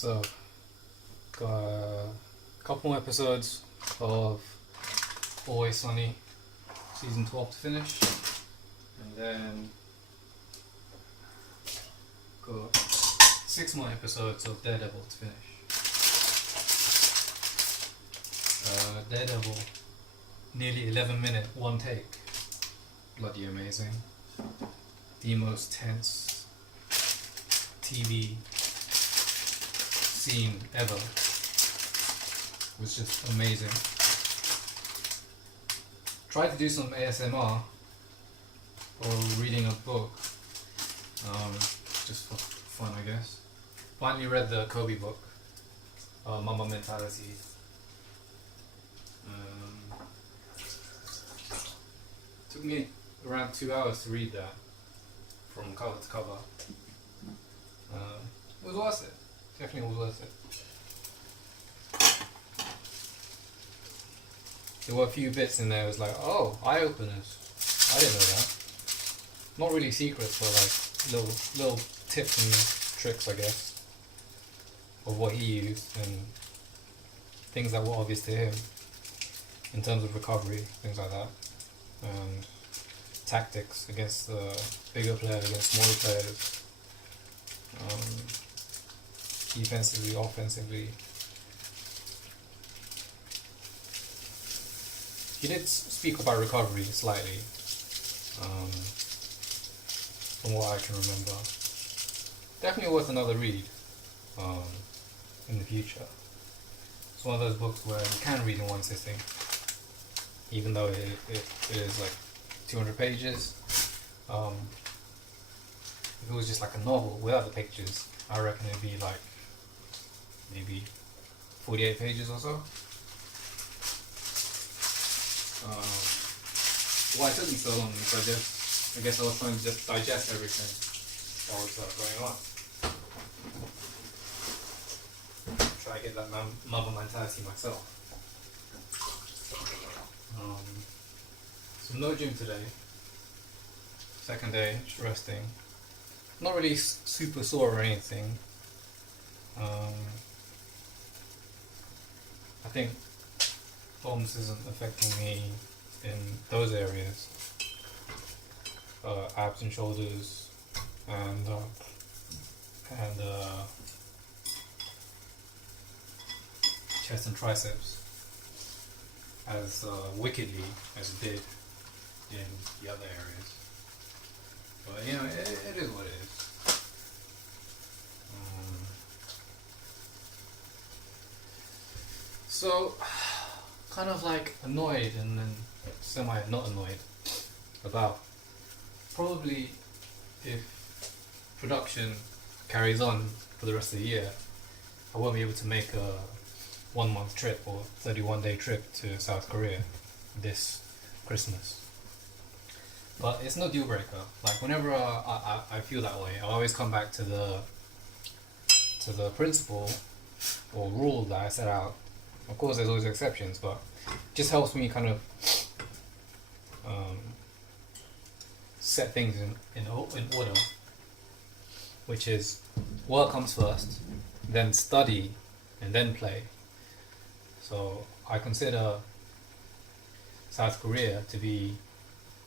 So, got a couple more episodes of Always Sunny season 12 to finish, and then got 6 more episodes of Daredevil to finish. Daredevil, nearly 11-minute, one take. Bloody amazing. The most tense TV scene ever. Was just amazing. Tried to do some ASMR or reading a book, just for fun, I guess. Finally read the Kobe book, Mamba Mentality. Took me around 2 hours to read that from cover to cover. It was worth it. Definitely was worth it. There were a few bits in there. It was like, oh, eye openers. I didn't know that. Not really secrets, but like little tips and tricks, I guess, of what he used and things that were obvious to him in terms of recovery, things like that, and tactics against the bigger players, against smaller players, defensively, offensively. He did speak about recovery slightly, from what I can remember. Definitely worth another read in the future. It's one of those books where you can read in one sitting, even though it is like 200 pages. If it was just like a novel without the pictures, I reckon it'd be like maybe 48 pages or so. Why it took me so long is I guess I was trying to just digest everything that was going on. Try to get that mother mentality myself. So no gym today. Second day, just resting. Not really super sore or anything. I think illness isn't affecting me in those areas. Abs and shoulders, and chest and triceps, as wickedly as it did in the other areas. But you know, it is what it is. So, kind of like annoyed and then semi not annoyed about probably if production carries on for the rest of the year, I won't be able to make a 1 month trip or 31-day trip to South Korea this Christmas. But it's no deal breaker. Like whenever I feel that way, I always come back to the principle or rule that I set out. Of course, there's always exceptions, but it just helps me kind of set things in order, which is work comes first, then study, and then play. So I consider South Korea to be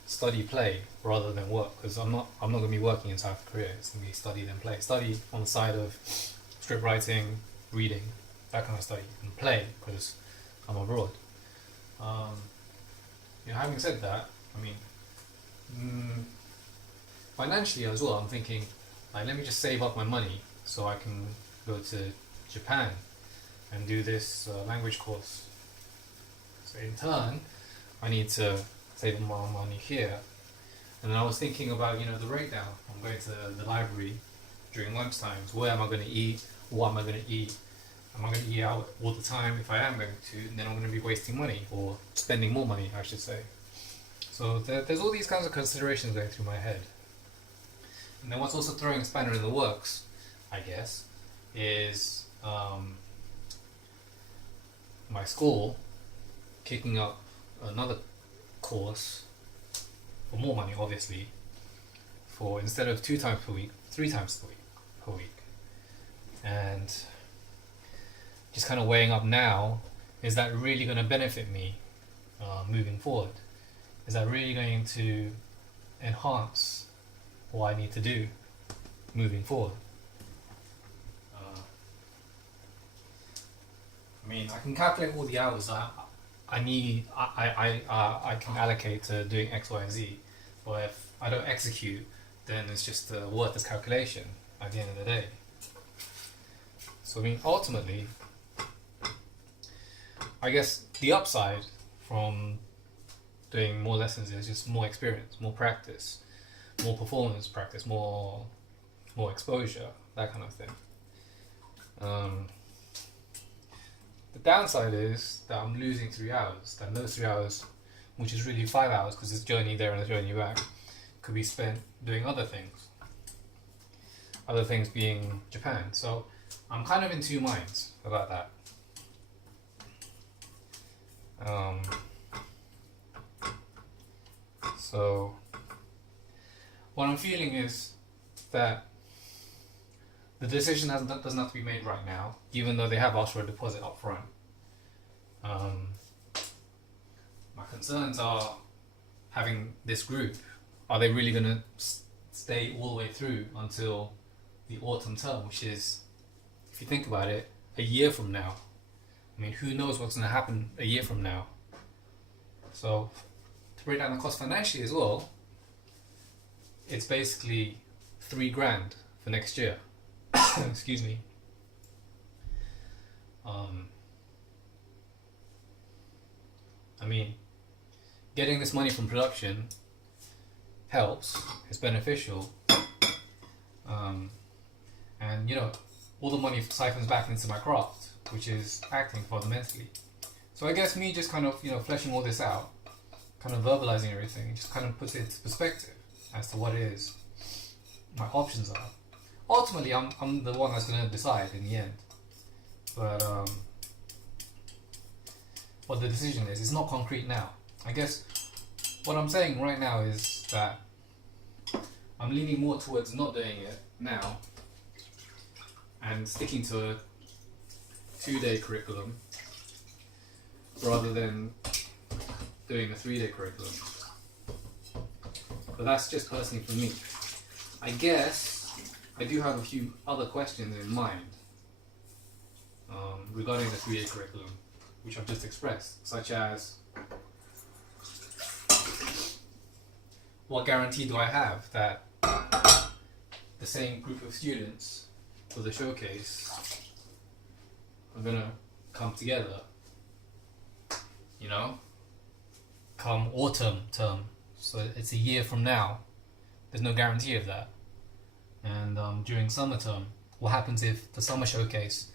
study play rather than work, because I'm not going to be working in South Korea. It's going to be study then play. Study on the side of script writing, reading, that kind of study, and play because I'm abroad. Having said that, I mean, financially as well, I'm thinking, like, let me just save up my money so I can go to Japan and do this language course. So in turn, I need to save more money here. And then I was thinking about, the breakdown. I'm going to the library during lunch times. Where am I going to eat? What am I going to eat? Am I going to eat out all the time? If I am going to, then I'm going to be wasting money, or spending more money, I should say. So there's all these kinds of considerations going through my head. And then what's also throwing a spanner in the works, I guess, is my school kicking up another course for more money, obviously, for instead of 2 times per week, 3 times per week. And just kind of weighing up now, is that really going to benefit me moving forward? Is that really going to enhance what I need to do moving forward? I mean, I can calculate all the hours I need, I can allocate to doing X, Y, and Z, but if I don't execute, then it's just a worthless calculation at the end of the day. So I mean, ultimately, I guess the upside from doing more lessons is just more experience, more practice, more performance practice, more exposure, that kind of thing. The downside is that I'm losing 3 hours. That those 3 hours, which is really 5 hours because it's journey there and a journey back, could be spent doing other things. Other things being Japan. So I'm kind of in two minds about that. So what I'm feeling is that the decision doesn't have to be made right now, even though they have asked for a deposit up front. My concerns are having this group. Are they really going to stay all the way through until the autumn term, which is, if you think about it, a year from now? I mean, who knows what's going to happen a year from now? So, to break down the cost financially as well, it's basically $3,000 for next year. Excuse me. I mean, getting this money from production helps, it's beneficial, and you know, all the money siphons back into my craft, which is acting fundamentally. So I guess me just kind of, you know, fleshing all this out, kind of verbalizing everything, it just kind of puts it into perspective as to what it is my options are. Ultimately, I'm the one that's going to decide in the end. But what the decision is, it's not concrete now. I guess what I'm saying right now is that I'm leaning more towards not doing it now and sticking to a 2-day curriculum rather than doing a 3-day curriculum. But that's just personally for me. I guess I do have a few other questions in mind regarding the 3-day curriculum, which I've just expressed, such as, what guarantee do I have that the same group of students for the showcase are gonna come together, you know, come autumn term? So it's a year from now. There's no guarantee of that. And during summer term, what happens if the summer showcase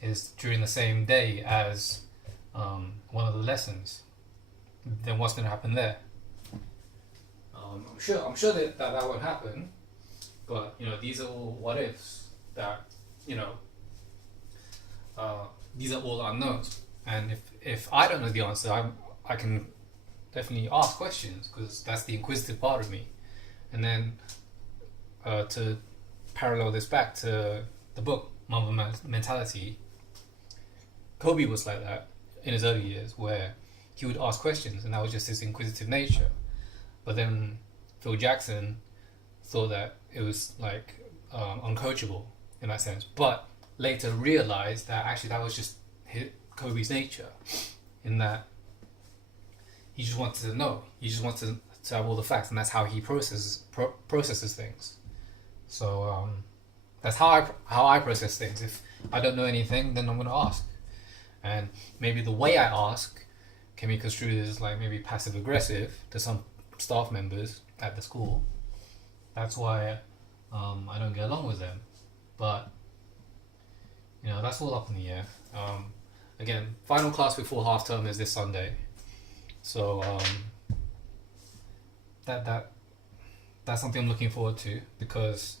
is during the same day as one of the lessons? Then what's going to happen there? I'm sure that won't happen, but you know, these are all what ifs that, you know, these are all unknowns. And if I don't know the answer, I can definitely ask questions, because that's the inquisitive part of me. And then to parallel this back to the book Mamba Mentality, Kobe was like that in his early years, where he would ask questions, and that was just his inquisitive nature. But then Phil Jackson thought that it was like uncoachable in that sense, but later realized that actually that was just Kobe's nature, in that he just wanted to know, he just wanted to have all the facts, and that's how he processes things. So that's how I process things. If I don't know anything, then I'm going to ask, and maybe the way I ask can be construed as like maybe passive aggressive to some staff members at the school. That's why I don't get along with them. But you know, that's all up in the air. Again, final class before half term is this Sunday, so that's something I'm looking forward to, because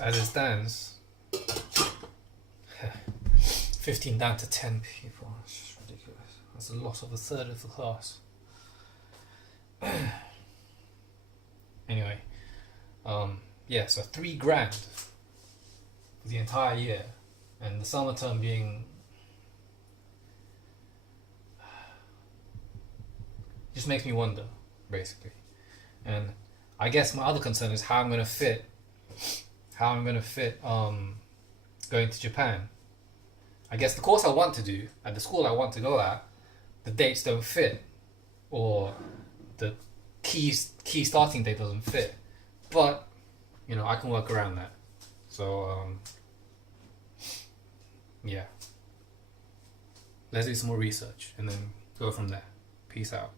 as it stands, 15 down to 10 people, that's just ridiculous. That's a loss of a third of the class. Anyway, yeah, so 3 grand for the entire year, and the summer term being just makes me wonder, basically. And I guess my other concern is how I'm gonna fit going to Japan. I guess the course I want to do at the school I want to go at, the dates don't fit, or the key starting date doesn't fit. But I can work around that. So yeah, let's do some more research and then go from there. Peace out.